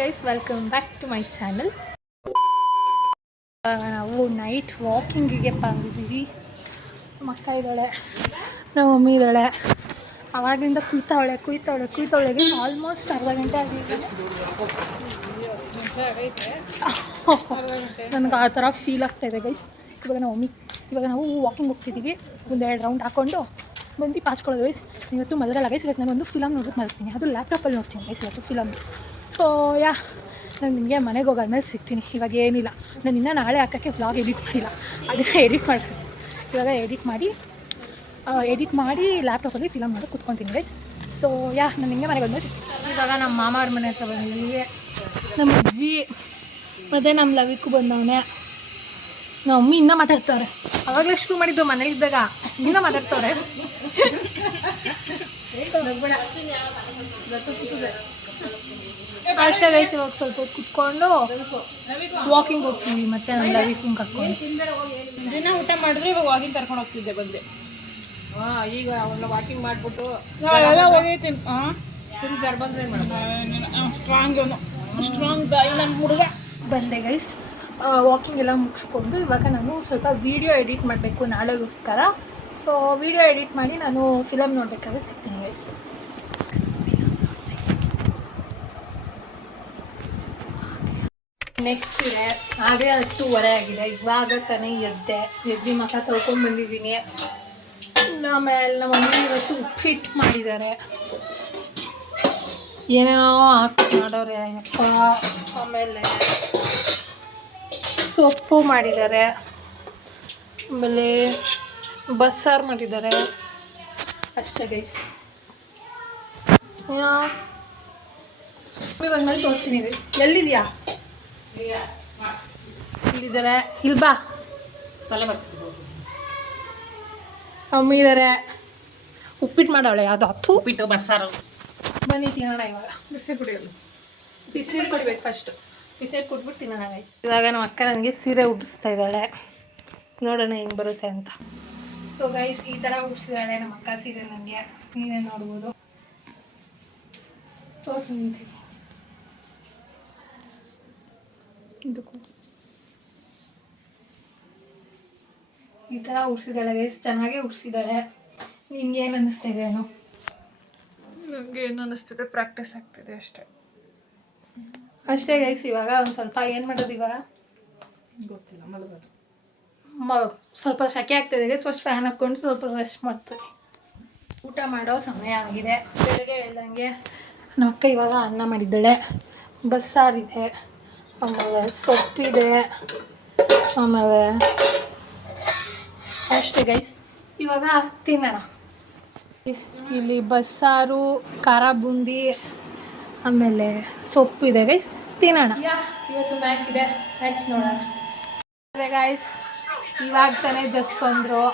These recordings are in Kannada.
Guys, welcome back to my channel. ನಾವು ನೈಟ್ ವಾಕಿಂಗಿಗೆ ಬಂದಿದ್ದೀವಿ. ನಮ್ಮ ಅಕ್ಕ ಇದ್ದಾಳೆ, ನಮ್ಮ ಮಮ್ಮಿ ಇದ್ದಾಳೆ. ಅವಾಗಿಂದ ಕುಯ್ತಾವಳೆಗೆ ಆಲ್ಮೋಸ್ಟ್ ಅರ್ಧ ಗಂಟೆ ಆಗಿದೆ. ನನಗೆ ಆ ಥರ ಫೀಲ್ ಆಗ್ತಾಯಿದೆ ಗೈಸ್. ಇವಾಗ ನಾವು ವಾಕಿಂಗ್ ಹೋಗ್ತಿದ್ದೀವಿ. ಒಂದೆರಡು ರೌಂಡ್ ಹಾಕ್ಕೊಂಡು ಬಂದು ಪಾಚ್ಕೊಳ್ಳೋದು ಗೈಸ್. ಇವತ್ತು ಮಲಗಲ್ಲ ಗೈಸ್. ಇವತ್ತು ನಾನು ಒಂದು ಫಿಲಮ್ ನೋಡ್ಬಿಟ್ಟು ಮಲ್ತೀನಿ. ಅದು ಲ್ಯಾಪ್ಟಾಪಲ್ಲಿ ನೋಡ್ತೀನಿ ಗೈಸ್ ಇವತ್ತು ಫಿಲಮ್. ಸೊ ನಾನು ನಿಮಗೆ ಮನೆಗೆ ಹೋಗಾದ್ಮೇಲೆ ಸಿಗ್ತೀನಿ. ಇವಾಗ ಏನಿಲ್ಲ, ನಾನು ಇನ್ನೂ ನಾಳೆ ಹಾಕೋಕ್ಕೆ ವ್ಲಾಗ್ ಎಡಿಟ್ ಮಾಡಿಲ್ಲ. ಅದನ್ನು ಎಡಿಟ್ ಮಾಡೋದು. ಇವಾಗ ಎಡಿಟ್ ಮಾಡಿ ಲ್ಯಾಪ್ಟಾಪಲ್ಲಿ ಫಿಲಮ್ ನೋಡಿ ಕುತ್ಕೊತೀನಿ ಗೈಸ್. ಸೊ ನಾನು ನಿಮಗೆ ಮನೆಗೆ ಹೋದ್ಮೇಲೆ ಸಿಗ್ತೀನಿ. ಇವಾಗ ನಮ್ಮ ಮಾಮ ಅವ್ರ ಮನೆ ಹತ್ರ ಬಂದಿದ್ದೀವಿ. ನಮ್ಮ ಅಜ್ಜಿ ಮತ್ತು ನಮ್ಮ ಲವಿಕು ಬಂದವನೇ. ನಮ್ಮ ಮಮ್ಮಿ ಇನ್ನೂ ಮಾತಾಡ್ತವ್ರೆ. ಅವಾಗಲೇ ಶುರು ಮಾಡಿದ್ದು ಮನೇಲಿದ್ದಾಗ, ಇನ್ನೂ ಮಾತಾಡ್ತವ್ರೆ. ಅಷ್ಟೇ ಗೈಸ್. ಇವಾಗ ಸ್ವಲ್ಪ ಹೊತ್ತು ಕುತ್ಕೊಂಡು ವಾಕಿಂಗ್ ಹೋಗ್ತೀವಿ. ಮತ್ತು ನಮ್ಮ ಲವಿಕು ಕರ್ಕೊಂಡು ದಿನ ಊಟ ಮಾಡಿದ್ರೆ ಇವಾಗ ವಾಕಿಂಗ್ ಕರ್ಕೊಂಡು ಹೋಗ್ತಿದ್ದೆ ಬಂದೆ. ಈಗ ಅವನ್ನ ವಾಕಿಂಗ್ ಮಾಡಿಬಿಟ್ಟು ಎಲ್ಲ ಹೋಗೈತೀನಿ. ಸ್ಟ್ರಾಂಗ್ ಇಲ್ಲ ಹುಡುಗ ಬಂದೆ ಗೈಸ್. ವಾಕಿಂಗ್ ಎಲ್ಲ ಮುಗಿಸ್ಕೊಂಡು ಇವಾಗ ನಾನು ಸ್ವಲ್ಪ ವೀಡಿಯೋ ಎಡಿಟ್ ಮಾಡಬೇಕು ನಾಳೆಗೋಸ್ಕರ. ಸೊ ವೀಡಿಯೋ ಎಡಿಟ್ ಮಾಡಿ ನಾನು ಫಿಲಮ್ ನೋಡಬೇಕಾದ್ರೆ ಸಿಗ್ತೀನಿ ಗೈಸ್. ನೆಕ್ಸ್ಟ್ ಇದೆ ಅದೇ 10:30 ಆಗಿದೆ. ಇವಾಗ ತಾನೇ ಎದ್ದು ಮಖ ತೊಳ್ಕೊಂಡು ಬಂದಿದ್ದೀನಿ. ಆಮೇಲೆ ನಮ್ಮ ಮಮ್ಮಿ ಇವತ್ತು ಉಪ್ಪಿಟ್ಟು ಮಾಡಿದ್ದಾರೆ, ಏನೇನೋ ಹಾಕಿ ಮಾಡೋರೆ ಅಪ್ಪ. ಆಮೇಲೆ ಸೊಪ್ಪು ಮಾಡಿದ್ದಾರೆ, ಆಮೇಲೆ ಬಸ್ಸಾರು ಮಾಡಿದ್ದಾರೆ. ಅಷ್ಟೇ ಗೈಸ್. ಏನೋ ಬಂದ್ಮೇಲೆ ತೋರಿಸ್ತೀನಿ ಗೈಸ್. ಎಲ್ಲಿದೆಯಾ? ಇಲ್ಲಿದ್ದಾರೆ. ಇಲ್ಲಿ ಬಾ. ಮಮ್ಮಿ ಇದ್ದಾರೆ. ಉಪ್ಪಿಟ್ಟು ಮಾಡವಳೆ. ಯಾವುದು ಹತ್ತು ಉಪ್ಪಿಟ್ಟು ಬಸ್ಸಾರು. ಬನ್ನಿ ತಿನ್ನೋಣ. ಇವಾಗ ಬಿಸಿ ಕುಡಿಯೋದು. ಬಿಸಿನೀರು ಕೊಡ್ಬೇಕು ಫಸ್ಟು. ಬಿಸಿನೀರು ಕೊಟ್ಬಿಟ್ಟು ತಿನ್ನೋಣ ಗೈಸ್. ಇವಾಗ ನಮ್ಮ ಅಕ್ಕ ನನಗೆ ಸೀರೆ ಉಡಿಸ್ತಾ ಇದ್ದಾಳೆ. ನೋಡೋಣ ಹೆಂಗೆ ಬರುತ್ತೆ ಅಂತ. ಸೊ ಗೈಸ್, ಈ ಥರ ಉಡಿಸಿದಾಳೆ ನಮ್ಮ ಅಕ್ಕ ಸೀರೆ ನನಗೆ. ನೀವೇ ನೋಡ್ಬೋದು. ತೋರಿಸಿ ಈ ಥರ ಉಡಿಸಿದಾಳೆ ಗೈಸ್. ಚೆನ್ನಾಗೇ ಉಡಿಸಿದಾಳೆ. ನಿನ್ಗೆ ಏನು ಅನ್ನಿಸ್ತಿದೆ? ನನಗೆ ಏನು ಅನ್ನಿಸ್ತಿದೆ, ಪ್ರಾಕ್ಟೀಸ್ ಆಗ್ತಿದೆ ಅಷ್ಟೇ ಗೈಸ್. ಇವಾಗ ಒಂದು ಸ್ವಲ್ಪ ಏನು ಮಾಡೋದು ಇವಾಗ ಗೊತ್ತಿಲ್ಲ, ಮಲಗೋದು. ಸ್ವಲ್ಪ ಸೆಕೆ ಆಗ್ತಿದೆ ಗೈಸ್. ಫಸ್ಟ್ ಫ್ಯಾನ್ ಹಾಕ್ಕೊಂಡು ಸ್ವಲ್ಪ ರೆಸ್ಟ್ ಮಾಡ್ತೀನಿ. ಊಟ ಮಾಡೋ ಸಮಯ ಆಗಿದೆ. ಬೆಳಗ್ಗೆ ಹೇಳ್ದಂಗೆ ನಮ್ಮ ಅಕ್ಕ ಇವಾಗ ಅನ್ನ ಮಾಡಿದ್ದಾಳೆ, ಬಸ್ಸಾರಿದೆ, ಆಮೇಲೆ ಸೊಪ್ಪಿದೆ, ಆಮೇಲೆ ಅಷ್ಟೇ ಗೈಸ್. ಇವಾಗ ತಿನ್ನೋಣ. ಇಲ್ಲಿ ಬಸ್ಸಾರು, ಖಾರ ಬೂಂದಿ, ಆಮೇಲೆ ಸೊಪ್ಪು ಇದೆ ಗೈಸ್. ತಿನ್ನೋಣ. ಇವತ್ತು ಮ್ಯಾಚ್ ಇದೆ, ಮ್ಯಾಚ್ ನೋಡೋಣ. ಅದೇ ಗೈಸ್, ಇವಾಗ ತಾನೇ ಜಸ್ಟ್ ಬಂದರು.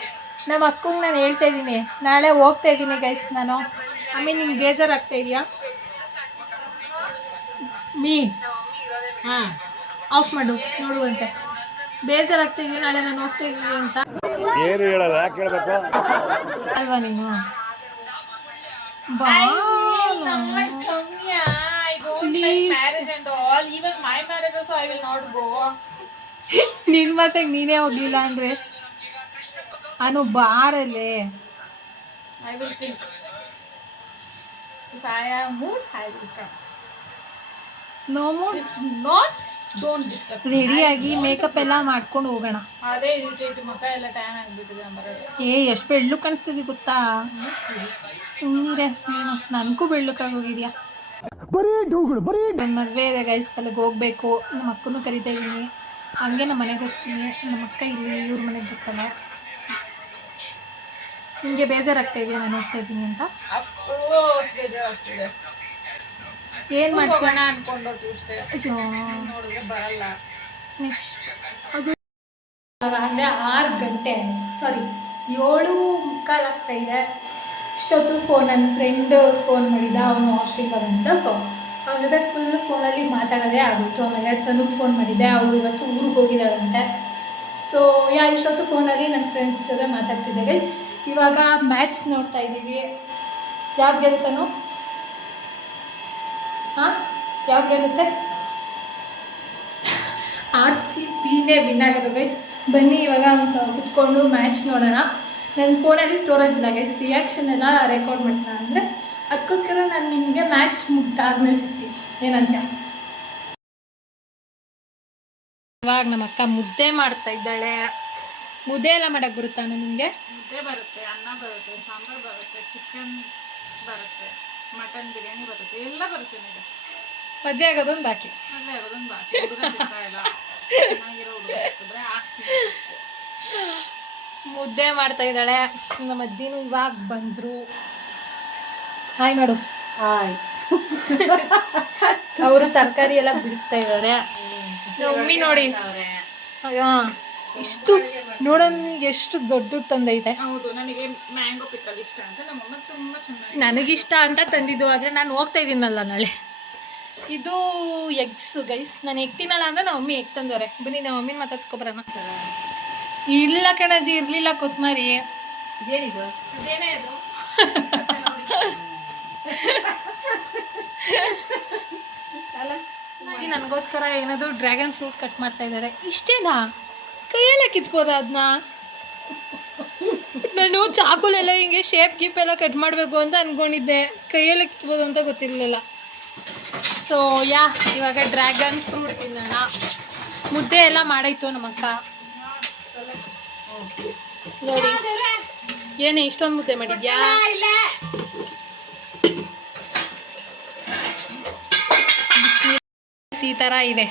ನಮ್ಮ ಅಕ್ಕಂಗೆ ನಾನು ಹೇಳ್ತಾ ಇದ್ದೀನಿ ನಾಳೆ ಹೋಗ್ತಾ ಇದ್ದೀನಿ ಗೈಸ್ ನಾನು. ಆಮೇಲೆ ನಿಮ್ಗೆ ಬೇಜಾರಾಗ್ತಾ ಇದೆಯಾ? ಆಫ್ ಮಾಡು ನೋಡುವಂತೆ. ಬೇಜಾರಾಗ್ತಾ ಇದೆಯಾ ನಾಳೆ ನಾನು ಹೋಗ್ತಾ ಇದ್ದೀನಿ ಅಂತ? ಏನು ಹೇಳಲ್ಲ, ಯಾಕೆ ಹೇಳ್ಬೇಕು ಅಲ್ವಾ ನೀನು? ಬಾ ನಿನ್ ಮಕ್ಕಳಿಗೆ ನೀನೇ ಹೋಗ್ಲಿಲ್ಲ ಅಂದ್ರೆ ಅನು ಬಾರಲ್ಲೇ. No mood, not don't disturb. ರೆಡಿಯಾಗಿ ಮೇಕಪ್ ಎಲ್ಲ ಮಾಡ್ಕೊಂಡು ಹೋಗೋಣ. ಅದೇ ಮುಖ ಎಲ್ಲ ಟೈಮ್ ಆಗಿಬಿಟ್ಟಿದೆ. ಎಷ್ಟು ಬೆಳ್ಳು ಕಾಣಿಸ್ತಿದೆ ಗೊತ್ತಾ? ಸುಮ್ಮನೆ ನೀನು, ನನಗೂ ಬೆಳ್ಳಕ್ಕಾಗೋಗಿದ್ಯಾ. ನನ್ನ ಮದುವೆ ಇದೆ ಗೈಸ್, ಅಲ್ಲಿಗೆ ಹೋಗ್ಬೇಕು. ನಮ್ಮ ಅಕ್ಕನೂ ಕರಿತಾ ಇದ್ದೀನಿ. ಹಂಗೆ ನಮ್ಮ ಮನೆಗೆ ಹೋಗ್ತೀನಿ. ನಮ್ಮ ಅಕ್ಕ ಇಲ್ಲಿ ಇವ್ರ ಮನೆಗೆ ಬರ್ತಾಳೆ. ನಿಮಗೆ ಬೇಜಾರಾಗ್ತಾ ಇದೆಯಾ ನಾನು ಹೋಗ್ತಾ ಇದ್ದೀನಿ ಅಂತ? ಏನು ಮಾಡ್ತೀನ ಅನ್ಕೊಂಡೋದು ಅಷ್ಟೇ, ಬರಲ್ಲ. ನೆಕ್ಸ್ಟ್ ಅದು ಆಗಲೇ 6 ಗಂಟೆ, ಸಾರಿ 7:15 ಆಗ್ತಾಯಿದೆ. ಇಷ್ಟೊತ್ತು ನನ್ನ ಫ್ರೆಂಡ್ ಫೋನ್ ಮಾಡಿದ್ದ, ಅವನು ಹಾಸ್ಟೆಲ್ಗೆ ಬಂದ. ಸೊ ಅವನ ಜೊತೆ ಫುಲ್ ಫೋನಲ್ಲಿ ಮಾತಾಡೋದೇ ಆಗೋಯ್ತು. ಆಮೇಲೆ ತನಗೆ ಫೋನ್ ಮಾಡಿದ್ದೆ, ಅವಳು ಇವತ್ತು ಊರಿಗೆ ಹೋಗಿದ್ದಾಳಂತೆ. ಸೊ ಇಷ್ಟೊತ್ತು ಫೋನಲ್ಲಿ ನನ್ನ ಫ್ರೆಂಡ್ಸ್ ಜೊತೆ ಮಾತಾಡ್ತಿದ್ದೆ ಗೈಸ್. ಇವಾಗ ಮ್ಯಾಚ್ ನೋಡ್ತಾ ಇದ್ದೀವಿ. ಯಾವ್ದು ಗೆಲ್ತಾನೋ? ಯಾವ್ದು ಗೆಲ್ಲುತ್ತೆ? RCBನೇ ವಿನ್ ಆಗೋದು ಗೈಸ್. ಬನ್ನಿ ಇವಾಗ ಒಂದು ಸ್ವಲ್ಪ ಕುತ್ಕೊಂಡು ಮ್ಯಾಚ್ ನೋಡೋಣ. ನನ್ನ ಫೋನಲ್ಲಿ ಸ್ಟೋರೇಜ್ ಇಲ್ಲ ಗೈಸ್, ರಿಯಾಕ್ಷನ್ ಎಲ್ಲ ರೆಕಾರ್ಡ್ ಮಾಡ್ತಾನೆ ಅಂದರೆ ಅದಕ್ಕೋಸ್ಕರ ನಾನು ನಿಮಗೆ ಮ್ಯಾಚ್ ಮುಟ್ಟಾದ್ಮೇಲೆ ಸಿಗ್ತೀನಿ. ಏನಂತ ಇವಾಗ ನಮ್ಮ ಅಕ್ಕ ಮುದ್ದೆ ಮಾಡ್ತಾ ಇದ್ದಾಳೆ. ಮುದ್ದೆ ಎಲ್ಲ ಮಾಡೋಕ್ಕೆ ಬರುತ್ತಾ ನಿಮಗೆ? ಮುದ್ದೆ ಬರುತ್ತೆ, ಅನ್ನ ಬರುತ್ತೆ, ಸಾಂಬಾರು ಬರುತ್ತೆ, ಚಿಕನ್ ಬರುತ್ತೆ, ಮಟನ್ ಬಿರಿಯಾನಿ ಬರುತ್ತೆ, ಎಲ್ಲ ಬರುತ್ತೆ ನನಗೆ. ಮದುವೆ ಆಗೋದೊಂದು ಬಾಕಿ. ಮದುವೆ ಆಗೋದೊಂದು ಬಾಕಿ. ಹುಡುಗ ಸಿಗ್ತಾ ಇಲ್ಲ, ಚೆನ್ನಾಗಿರೋ ಹುಡುಗ ಸಿಕ್ಕಿದ್ರೆ ಆಗ್ತೀನಿ. ಮುದ್ದೆ ಮಾಡ್ತಾ ಇದ್ದಾಳೆ. ನಮ್ಮ ಅಜ್ಜಿನೂ ಇವಾಗ ಬಂದರು. ಹಾಯ್ ಮಾಡು. ಹಾಯ್. ಅವರು ತರಕಾರಿ ಎಲ್ಲ ಬಿಡಿಸ್ತಾ ಇದ್ದಾರೆ. ಮಮ್ಮಿ ನೋಡಿ ಇಷ್ಟು ನೋಡೋಣ ಎಷ್ಟು ದೊಡ್ಡದು ತಂದೈತೆ. ಹೌದು, ನನಗೆ ಮ್ಯಾಂಗೋ ಪಿಕಲ್ ಇಷ್ಟ ಅಂತ ನಮ್ಮಮ್ಮ ತುಂಬಾ ಚೆನ್ನಾಗಿ. ನನಗಿಷ್ಟ ಅಂತ ತಂದಿದ್ದು, ಆದರೆ ನಾನು ಹೋಗ್ತಾ ಇದ್ದೀನಲ್ಲ ನಾಳೆ. ಇದು ಎಗ್ಸ್ ಗೈಸ್. ನಾನು ಎಗ್ ತಿನ್ನಲ್ಲ ಅಂದರೆ ನಮ್ಮ ಮಮ್ಮಿ ಎಗ್ ತಂದವ್ರೆ. ಬನ್ನಿ ನಮ್ಮ ಮಮ್ಮಿನ ಮಾತಾಡ್ಸ್ಕೊಬರೋಣ. ಇಲ್ಲ ಕಣಜ್ಜಿ, ಇರಲಿಲ್ಲ ಕೊತ್ಮರಿ. ಇದೇನಿದು? ಇದೇನೇ ಇದು? ಅಜ್ಜಿ ನನಗೋಸ್ಕರ ಏನಾದರೂ ಡ್ರ್ಯಾಗನ್ ಫ್ರೂಟ್ ಕಟ್ ಮಾಡ್ತಾ ಇದ್ದಾರೆ. ಇಷ್ಟೇನಾ? ಕೈಯಲ್ಲೇ ಕಿತ್ಬೋದ ಅದನ್ನ? ನಾನು ಚಾಕುಲೆಲ್ಲ ಹಿಂಗೆ ಶೇಪ್ ಗೀಪ್ ಎಲ್ಲ ಕಟ್ ಮಾಡಬೇಕು ಅಂತ ಅಂದ್ಕೊಂಡಿದ್ದೆ. ಕೈಯಲ್ಲೇ ಕಿತ್ಬೋದು ಅಂತ ಗೊತ್ತಿರಲಿಲ್ಲ. ಸೊ ಇವಾಗ ಡ್ರ್ಯಾಗನ್ ಫ್ರೂಟ್ ತಿನ್ನೋಣ. ಮುದ್ದೆ ಎಲ್ಲ ಮಾಡಾಯ್ತು ನಮ್ಮ ಅಕ್ಕ. ನೋಡಿ ಏನೇ ಇಷ್ಟೊಂದು ಮುದ್ದೆ ಮಾಡಿದ್ಯಾ? ಈ ಥರ ಇದೆ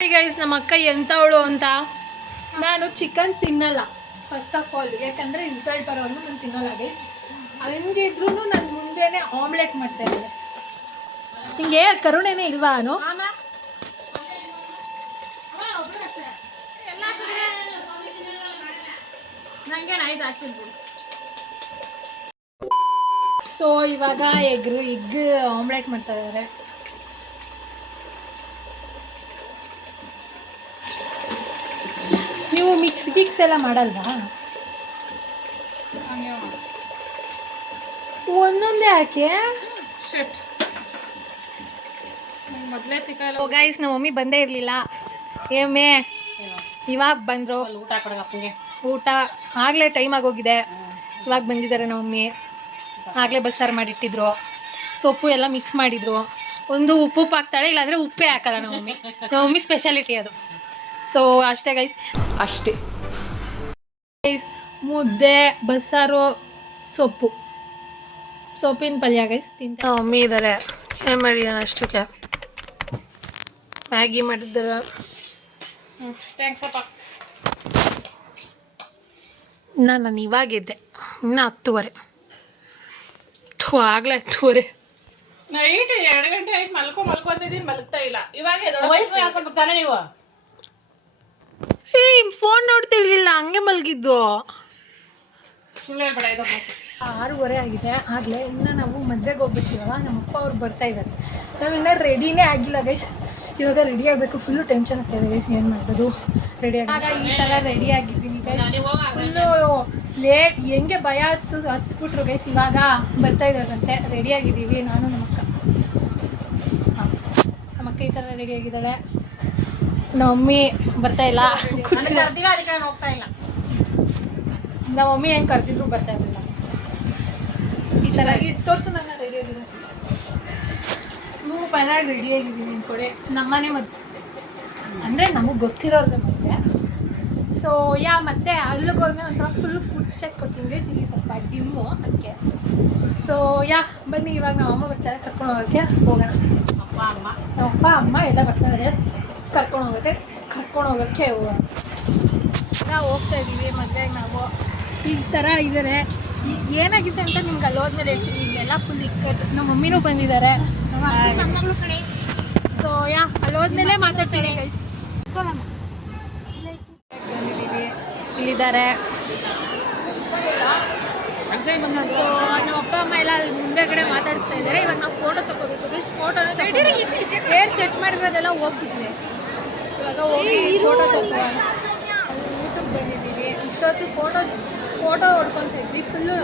ಗೈಸ್. ನಮ್ಮ ಅಕ್ಕ ಎಂಥವಳು ಅಂತ. ನಾನು ಚಿಕನ್ ತಿನ್ನಲ್ಲ ಫಸ್ಟ್ ಆಫ್ ಆಲ್, ಯಾಕಂದರೆ ರಿಸಲ್ಟ್ ಬರೋವರೆಗೂ ನಾನು ತಿನ್ನಲ್ಲ ಗೈಸ್. ಹಂಗಿದ್ರೂ ನನ್ನ ಮುಂದೆನೇ ಆಮ್ಲೆಟ್ ಮಾಡ್ತಾ ಇದ್ದಾರೆ. ಹಿಂಗೆ ಕರುಣೆನೇ ಇಲ್ವಾ? ಸೊ ಇವಾಗ ಎಗ್ ಆಮ್ಲೆಟ್ ಮಾಡ್ತಾ ಇದ್ದಾರೆ. ನೀವು ಮಿಕ್ಸ್ ಎಲ್ಲ ಮಾಡಲ್ವಾ? ಒಂದೊಂದೇ ಹಾಕಿ ಮೊದಲೇ ತಿಕ್ಕ. ಗೈಸ್ ನಮ್ಮ ಮಮ್ಮಿ ಬಂದೇ ಇರಲಿಲ್ಲ. ಏಮೇ ಇವಾಗ ಬಂದರು. ಊಟ ಆಗಲೇ ಟೈಮ್ ಆಗೋಗಿದೆ. ಇವಾಗ ಬಂದಿದ್ದಾರೆ ನಮ್ಮ ಮಮ್ಮಿ. ಆಗಲೇ ಬಸ್ಸಾರು ಮಾಡಿಟ್ಟಿದ್ರು, ಸೊಪ್ಪು ಎಲ್ಲ ಮಿಕ್ಸ್ ಮಾಡಿದರು. ಒಂದು ಉಪ್ಪು ಹಾಕ್ತಾಳೆ, ಇಲ್ಲಾಂದರೆ ಉಪ್ಪೇ ಹಾಕಲ್ಲ ನಮ್ಮ ಮಮ್ಮಿ ಸ್ಪೆಷಾಲಿಟಿ ಅದು. ಸೊ ಅಷ್ಟೇ ಗೈಸ್, ಅಷ್ಟೇ ಗೈಸ್. ಮುದ್ದೆ, ಬಸ್ಸಾರು, ಸೊಪ್ಪಿನ ಪಲ್ಯ ಗೈಸ್ ತಿಂತ. ಮಮ್ಮಿ ಇದ್ದಾರೆ. ಏನು ಮಾಡಿದ್ದಾನೆ ಅಷ್ಟಕ್ಕೆ? ಮ್ಯಾಗಿ ಮಾಡಿದ್ದಾರೆ. ನಾನು ಇವಾಗಿದ್ದೆ ಇನ್ನು 10:30. ಆಗಲೇ 10:30. ನೈಟ್ 2 ಗಂಟೆ ಆಯ್ತು ಮಲ್ಕೊಂಡಿದ್ದೀನಿ, ಮಲಗ್ತಾ ಇಲ್ಲ. ಇವಾಗ ನೀವು ಫೋನ್ ನೋಡ್ತಿರ್ಲಿಲ್ಲ, ಹಂಗೆ ಮಲಗಿದ್ದು. ಸುಳ್ಳು ಹೇಳ್ಬೇಡ. 6:30 ಆಗಿದೆ ಆಗಲೇ. ಇನ್ನು ನಾವು ಮದುವೆಗೆ ಹೋಗ್ಬಿಡ್ತೀವಲ್ಲ, ನಮ್ಮಪ್ಪ ಅವ್ರು ಬರ್ತಾ ಇದ್ದಾರೆ. ನಾವಿನ್ನೂ ರೆಡಿನೇ ಆಗಿಲ್ಲ ಗೈಸ್. ಇವಾಗ ರೆಡಿ ಆಗಬೇಕು. ಫುಲ್ಲು ಟೆನ್ಷನ್ ಆಗ್ತಾಯಿದೆ ಗೈಸ್, ಏನು ಮಾಡೋದು ರೆಡಿ ಆಗ. ಈ ಥರ ರೆಡಿ ಆಗಿದ್ದೀನಿ ಗೈಸ್. ಫುಲ್ಲು ಲೇಟ್, ಹೆಂಗೆ ಭಯ ಹಚ್ಬಿಟ್ರು ಗೈಸ್. ಇವಾಗ ಬರ್ತಾ ಇದ್ದಾರಂತೆ. ರೆಡಿ ಆಗಿದ್ದೀವಿ ನಾನು ನಮ್ಮಕ್ಕ. ನಮ್ಮಕ್ಕ ಈ ಥರ ರೆಡಿ ಆಗಿದ್ದಾಳೆ. ನಮ್ಮ ಮಮ್ಮಿ ಬರ್ತಾ ಇಲ್ಲ, ಹೋಗ್ತಾ ಇಲ್ಲ. ನಮ್ಮ ಮಮ್ಮಿ ಹೆಂಗೆ ಕರೆದಿದ್ರು ಬರ್ತಾ ಇರಲಿಲ್ಲ. ಈ ಥರ ತೋರಿಸು ನನ್ನ ರೆಡಿ ಆಗಿರೋ ಸೂಪರಾಗಿ ರೆಡಿಯಾಗಿದ್ದೀನಿ ಅಂದ್ಕೊಡೆ. ನಮ್ಮನೆ ಮದುವೆ ಅಂದರೆ ನಮಗೆ ಗೊತ್ತಿರೋರ್ಗೆ ಮದುವೆ. ಸೊ ಮತ್ತೆ ಅಲ್ಲಿಗೆ ಹೋದ್ಮೇಲೆ ಒಂಥರ ಫುಲ್ ಫುಡ್ ಚೆಕ್ ಕೊಡ್ತೀನಿ ಗೈಸ್. ಇಲ್ಲಿ ಸ್ವಲ್ಪ ಡಿಮ್ಮು ಅದಕ್ಕೆ. ಸೊ ಬನ್ನಿ ಇವಾಗ ನಮ್ಮ ಅಮ್ಮ ಬರ್ತಾರೆ, ಕರ್ಕೊಂಡು ಹೋಗೋಣ. ನಮ್ಮ ಅಪ್ಪ ಅಮ್ಮ ಎಲ್ಲ ಬರ್ತಾರೆ, ಕರ್ಕೊಂಡು ಹೋಗೋಕ್ಕೆ ಹೋಗೋಣ. ನಾವು ಹೋಗ್ತಾ ಇದ್ದೀವಿ ಮದುವೆಗೆ. ನಾವು ಈ ಥರ ಇದ್ದಾರೆ. ಏನಾಗಿದೆ ಅಂತ ನಿಮ್ಗೆ ಅಲ್ಲಿ ಹೋದ್ಮೇಲೆ ಹೇಳ್ತೀನಿ. ಇಲ್ಲೆಲ್ಲ ಫುಲ್ ಇಕ್ಕಟ್ಟು. ನಮ್ಮ ಮಮ್ಮಿನೂ ಬಂದಿದ್ದಾರೆ. ಸೊ ಅಲ್ಲಿ ಹೋದ್ಮೇಲೆ ಮಾತಾಡ್ತೀನಿ ಗೈಸ್. ಬಂದಿದ್ದೀವಿ, ಇಲ್ಲಿದ್ದಾರೆ. ಸೊ ನಮ್ಮ ಅಪ್ಪ ಅಮ್ಮ ಎಲ್ಲ ಅಲ್ಲಿ ಮುಂದೆಗಡೆ ಮಾತಾಡಿಸ್ತಾ ಇದ್ದಾರೆ. ಇವಾಗ ನಾವು ಫೋಟೋ ತಗೋಬೇಕು ಗೈಸ್. ಫೋಟೋನ ಹೇರ್ ಸೆಟ್ ಮಾಡಿರೋದೆಲ್ಲ ಹೋಗ್ತಿದ್ವಿ. ಇವಾಗ ಹೋಗಿ ಫೋಟೋ ತಗೋಣ. ಊಟಕ್ಕೆ ಬಂದಿದ್ದೀವಿ. ಇಷ್ಟೊತ್ತು ಫೋಟೋ ಹೊಡ್ಕೊತಾ ಇದ್ವಿ. ಫುಲ್ಲು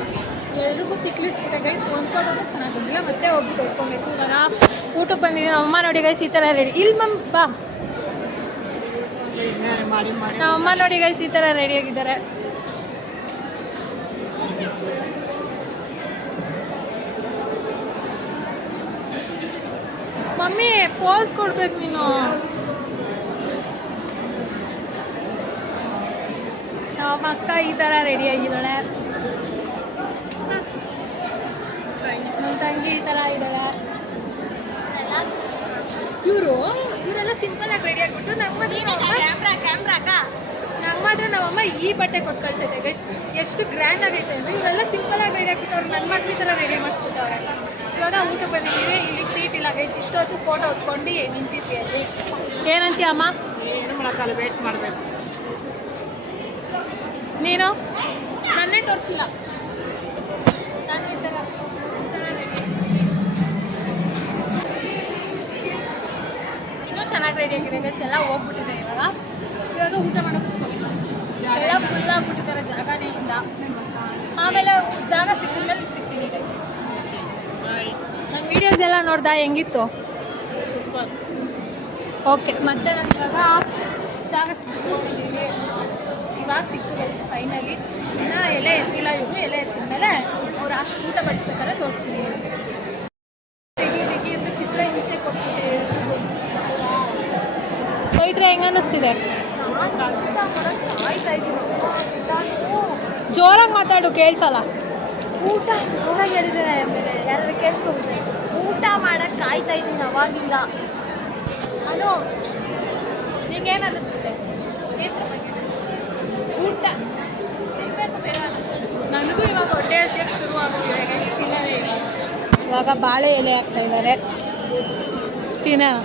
ಎಲ್ರಿಗೂ ತಿಕ್ಲಿಸ್ಬಿಟ್ಟೆ ಗೈಸ್. ಒಂದು ಫೋಟೋನು ಚೆನ್ನಾಗಿ ಬಂದಿಲ್ಲ, ಮತ್ತೆ ಒಬ್ರು ಹೊಡ್ಕೊಬೇಕು. ಇವಾಗ ಊಟಕ್ಕೆ ಬಂದಿದ್ದೀನಿ. ಅಮ್ಮ ನೋಡಿ ಗೈಸ್ ಈ ಥರ ರೆಡಿ ಇಲ್ಲಿ ಮಮ್ ಬಾ. ಮಾಡಿ ಮಾಡಿ ನಮ್ಮ ಅಮ್ಮ ನೋಡಿ ಗೈಸ್ ಈ ಥರ ರೆಡಿಯಾಗಿದ್ದಾರೆ. ಮಮ್ಮಿ ಪೋಸ್ ಕೊಡ್ಬೇಕು ನೀನು. ನಮ್ಮ ಅಕ್ಕ ಈ ಥರ ರೆಡಿಯಾಗಿದ್ದಾಳೆ. ನಮ್ಮ ತಂಗಿ ಈ ಥರ ಇದ್ದಾಳೆ. ಇವರೆಲ್ಲ ಸಿಂಪಲ್ ಆಗಿ ರೆಡಿ ಆಗಿಬಿಟ್ಟು ನಂಗೆ ಮಾತ್ರ ನಮ್ಮಮ್ಮ ಈ ಬಟ್ಟೆ ಕೊಟ್ಟು ಕಳ್ಸೈತೆ ಗೈಸ್. ಎಷ್ಟು ಗ್ರ್ಯಾಂಡ್ ಆಗೈತೆ ಅಂದರೆ ಇವರೆಲ್ಲ ಸಿಂಪಲ್ ಆಗಿ ರೆಡಿ ಆಗ್ಬಿಟ್ಟು ಅವ್ರು ನನ್ನ ಮಾತ್ರ ಈ ಥರ ರೆಡಿ ಮಾಡಿಸ್ಬಿಟ್ಟವ್ರೆ. ಇವಾಗ ಊಟಕ್ಕೆ ಬಂದಿದ್ದೀವಿ. ಇಲ್ಲಿ ಸೀಟ್ ಇಲ್ಲ ಗೈಸ್. ಇಷ್ಟೊತ್ತು ಫೋಟೋ ಉಟ್ಕೊಂಡು ನಿಂತಿದ್ವಿ ಅಲ್ಲಿ. ಏನಂತೀಯ ಅಮ್ಮ? ಏನು ಮಾಡೋಕ್ಕಲ್ಲ, ವೇಟ್ ಮಾಡಬೇಕು. ನೀನು ನನ್ನೇ ತೋರಿಸಿಲ್ಲ. ನಾನು ಈ ಥರ ರೆಡಿ. ಇನ್ನೂ ಚೆನ್ನಾಗಿ ರೆಡಿ ಆಗಿದೆ ಗೈಸ್. ಎಲ್ಲ ಹೋಗ್ಬಿಟ್ಟಿದೆ ಇವಾಗ ಊಟ ಮಾಡೋಕೆ ಕುತ್ಕೋಬೇಕು. ಎಲ್ಲ ಫುಲ್ ಆಗ್ಬಿಟ್ಟಿದ್ದಾರೆ, ಜಾಗನೇ ಇಲ್ಲ. ಆಮೇಲೆ ಜಾಗ ಸಿಕ್ಕಿದ ಮೇಲೆ ಸಿಗ್ತೀನಿ ಗೈಸ್. ನನ್ನ ವೀಡಿಯೋಸ್ ಎಲ್ಲ ನೋಡ್ದಾ ಹೆಂಗಿತ್ತು? ಸೂಪರ್. ಓಕೆ, ಮತ್ತೆ ನಾನು ಇವಾಗ ಜಾಗ ಸಿಕ್ಕಿದ್ದೀವಿ. ಇವಾಗ ಸಿಕ್ತು ಗೈಸ್ ಫೈನಲಿ. ಇನ್ನೂ ಎಲೆ ಎತ್ತಿಲ್ಲ ಇವರು. ಎಲೆ ಎತ್ತಿದ ಮೇಲೆ ಅವ್ರು ಹಾಕಿ ಊಟ ಬಡಿಸ್ಬೇಕಾದ್ರೆ ತೋರಿಸ್ತೀನಿ. ತೆಗಿ ಅಂತ ಚಿತ್ರ ಹಿಂಸೆ ಕೊಟ್ಬಿಟ್ಟೆ. ಹೋಯ್ತ್ರೆ ಹೆಂಗೆ ಅನ್ನಿಸ್ತಿದೆ? ಜೋರಾಗಿ ಮಾತಾಡು, ಕೇಳಿಸಲ್ಲ. ಊಟ ಜೋರಾಗಿ ಹೇಳಿದ್ರೆ ಆಮೇಲೆ ಯಾರು ಕೇಳಿಸ್ಕೊಂಡ್ರೆ ಊಟ ಮಾಡಕ್ಕೆ ಕಾಯ್ತಾ ಇದ್ದೀನಿ ಅವಾಗಿಂದ. ಅನು, ನಿಂಗೇನು ಅನ್ನಿಸ್ತಿದೆ? ಊಟ ತಿನ್ಬೇಕು ಬೇಡ ಅನ್ನಿಸ್ತಿದೆ. ನನಗೂ ಇವಾಗ ಹೊಟ್ಟೆ ಹಸಿಯಕ್ಕೆ ಶುರು ಆಗೋಗಿದೆ. ತಿನ್ನೋದೇ ಇವಾಗ ಬಾಳೆ ಎಲೆ ಹಾಕ್ತಾ ಇದ್ದಾರೆ, ತಿನ್ನೋಣ.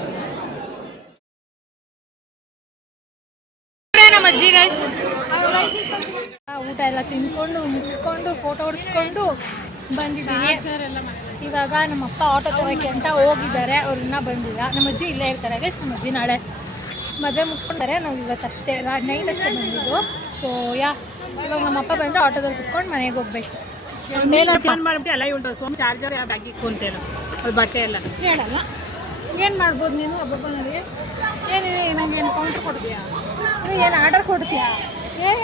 ನಮ್ಮ ಅಜ್ಜಿ ಗೈಸ್ ಊಟ ಎಲ್ಲ ತಿನ್ಕೊಂಡು ಮುಗಿಸ್ಕೊಂಡು ಫೋಟೋ ಹೊಡಿಸ್ಕೊಂಡು ಬಂದಿದ್ದೀನಿ. ಇವಾಗ ನಮ್ಮಪ್ಪ ಆಟೋ ತರೋಕ್ಕೆ ಅಂತ ಹೋಗಿದ್ದಾರೆ. ಅವ್ರು ಇನ್ನೂ ಬಂದಿಲ್ಲ. ನಮ್ಮ ಅಜ್ಜಿ ಇಲ್ಲೇ ಇರ್ತಾರೆ ಗೈಸ್. ನಮ್ಮ ಅಜ್ಜಿ ನಾಳೆ ಮದುವೆ ಮುಗಿಸ್ಕೊಂತಾರೆ. ನಾವು ಇವತ್ತಷ್ಟೇ ನೈಟ್ ಅಷ್ಟೇ ಬಂದಿದ್ದು. ಸೊ ಇವಾಗ ನಮ್ಮಪ್ಪ ಬಂದರೆ ಆಟೋದಲ್ಲಿ ಕುತ್ಕೊಂಡು ಮನೆಗೆ ಹೋಗ್ಬೇಕು. ಫೋನ್ ಮಾಡಿಬಿಟ್ಟು ಎಲ್ಲ ಉಂಟು. ಸೋಮ್ ಚಾರ್ಜರ್ ಬ್ಯಾಗ್ ಇಕ್ಕೊಂತೇನು ಅದು ಬಟ್ಟೆ ಎಲ್ಲ ಹೇಳಲ್ಲ. ಏನು ಮಾಡ್ಬೋದು ನೀನು ಒಬ್ಬೊಬ್ಬನಲ್ಲಿ? ಏನಿದೆ, ನಂಗೆ ಏನು ಕೌಂಟ್ರ್ ಕೊಡ್ತೀಯಾ? ಏನು ಆರ್ಡರ್ ಕೊಡ್ತೀಯಾ? ಏನು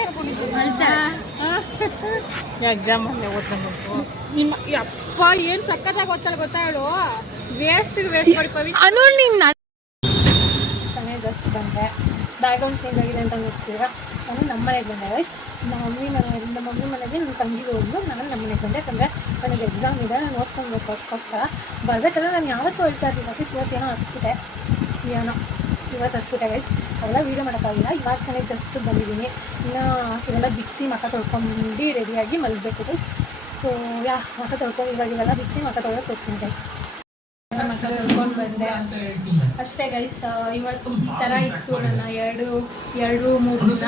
ಎಕ್ಸಾಮಲ್ಲೇ ಓದ್ಕೊಂಡು ನಿಮ್ಮ ಅಪ್ಪ ಏನು ಸಕ್ಕತ್ತಾಗಿ ಓದ್ತಾಳೆ ಗೊತ್ತಾ ಹೇಳು. ವೇಸ್ಟ್ ಮಾಡಿ ಪವಿ. ಅನು ನಿನ್ನ ತಾನೇ ಜಸ್ಟ್ ಬಂದೆ. ಬ್ಯಾಕ್ಗ್ರೌಂಡ್ ಚೇಂಜ್ ಆಗಿದೆ ಅಂತ ನೋಡ್ತೀರಾ. ನಾನು ನಮ್ಮ ಮನೆಗೆ ಬಂದೆ ಗೈಸ್. ನಮ್ಮ ಮಮ್ಮಿ ಮನೆಗೆ ನನ್ನ ತಂಗಿಗೆ ಹೋಗ್ಲು. ನಾನು ನಮ್ಮ ಮನೆಗೆ ಬಂದೆ. ಯಾಕಂದರೆ ನನಗೆ ಎಕ್ಸಾಮ್ ಇದೆ, ನಾನು ಓದ್ಕೊಳ್ಬೇಕು. ಅದಕ್ಕೋಸ್ಕರ ಬರಬೇಕಾದ್ರೆ ನಾನು ಯಾವತ್ತೂ ಹೇಳ್ತಾ ಇರಲಿಲ್ಲ. ಅಟ್ಲೀಸ್ಟ್ ಇವತ್ತೇನೋ ಇವತ್ತು ಹತ್ಬಿಟ್ಟೆ ಗೈಸ್. ಅವೆಲ್ಲ ವೀಡಿಯೋ ಮಾಡೋಕ್ಕಾಗಿಲ್ಲ. ಇವಾಗ ತಾನೇ ಜಸ್ಟ್ ಬಂದಿದ್ದೀನಿ. ಇನ್ನು ಇವೆಲ್ಲ ಬಿಚ್ಚಿ ಮಕ್ಕ ತೊಳ್ಕೊಂಡು ರೆಡಿಯಾಗಿ ಮಲಗಬೇಕು ಗೈಸ್. ಸೊ ಮಕ್ಕ ತೊಳ್ಕೊಂಡು ಇವೆಲ್ಲ ಬಿಚ್ಚಿ ಮಕ್ಕ ತೊಳಕ್ಕೆ ಹೋಗ್ತೀನಿ ಗೈಸ್. ಮಕ್ಕ ತೊಳ್ಕೊಂಡು ಬಂದೆ ಅಷ್ಟೇ ಗೈಸ್. ಇವತ್ತು ಈ ಥರ ಇತ್ತು ನನ್ನ 2-3 ದಿನ.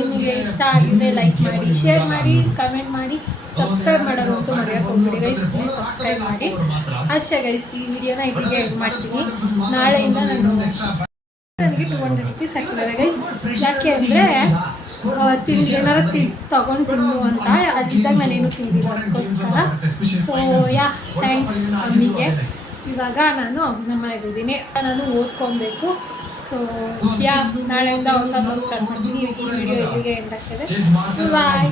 ನಿಮಗೆ ಇಷ್ಟ ಆಗಿದೆ ಲೈಕ್ ಮಾಡಿ, ಶೇರ್ ಮಾಡಿ, ಕಮೆಂಟ್ ಮಾಡಿ, ಸಬ್ಸ್ಕ್ರೈಬ್ ಮಾಡೋದಂತೂ ಮರೆಯೋಕೆ ಹೋಗ್ಬಿಡಿ ಗೈಸ್. ಪ್ಲೀಸ್ ಸಬ್ಸ್ಕ್ರೈಬ್ ಮಾಡಿ ಅಷ್ಟೇ ಗೈಸ್. ಈ ವಿಡಿಯೋನ ಇಲ್ಲಿಗೆ ಎಂಡ್ ಮಾಡ್ತೀನಿ. ನಾಳೆಯಿಂದ ನಾನು ನನಗೆ 200 ರೂಪೀಸ್ ಹಾಕಿದ್ದಾರೆ ಗೈಸ್. ಯಾಕೆ ಅಂದರೆ ಏನಾರು ತೊಗೊಂಡು ತಿನ್ನು ಅಂತ. ಅಲ್ಲಿದ್ದಾಗ ನಾನೇನು ತಿಂದಿಲ್ಲ, ಅದಕ್ಕೋಸ್ಕರ. ಸೊ ಥ್ಯಾಂಕ್ಸ್ ಅಮ್ಮಿಗೆ. ಇವಾಗ ನಾನು ನಮ್ಮ ಮನೆಗೆ ಇದ್ದೀನಿ. ನಾನು ಓದ್ಕೊಬೇಕು. ಸೊ ನಾಳೆಯಿಂದ ಹೊಸ ಬ್ಲಾಗ್ ಸ್ಟಾರ್ಟ್ ಮಾಡ್ತೀನಿ. ಈ ವಿಡಿಯೋ ಇಲ್ಲಿಗೆ ಎಂಡ್ ಆಗ್ತದೆ. ಬಾಯ್.